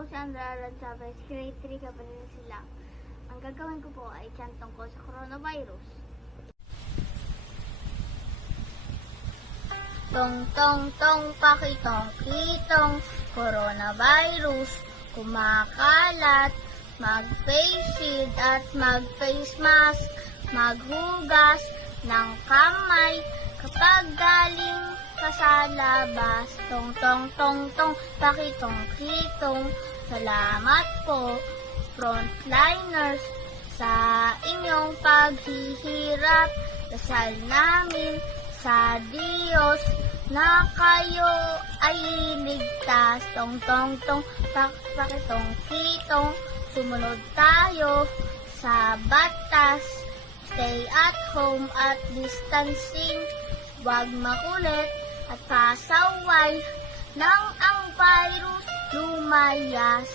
Si Andrea Lanzabes, grade 3 ka pa rin sila. Ang gagawin ko po ay tiyan tungkol sa coronavirus. Tong tong tong pakitong kitong coronavirus kumakalat. Mag-face shield at mag-face mask. Maghugas ng kamay kapag galing ka sa labas. Tong tong tong tong pakitong kitong. Salamat po, frontliners, sa inyong paghihirap. Dasal namin sa Diyos na kayo ay ligtas. Tong tong tong pakitong kitong. Sumunod tayo sa batas. Stay at home at distancing. Huwag makulit at pasaway nang ang virus lumayas.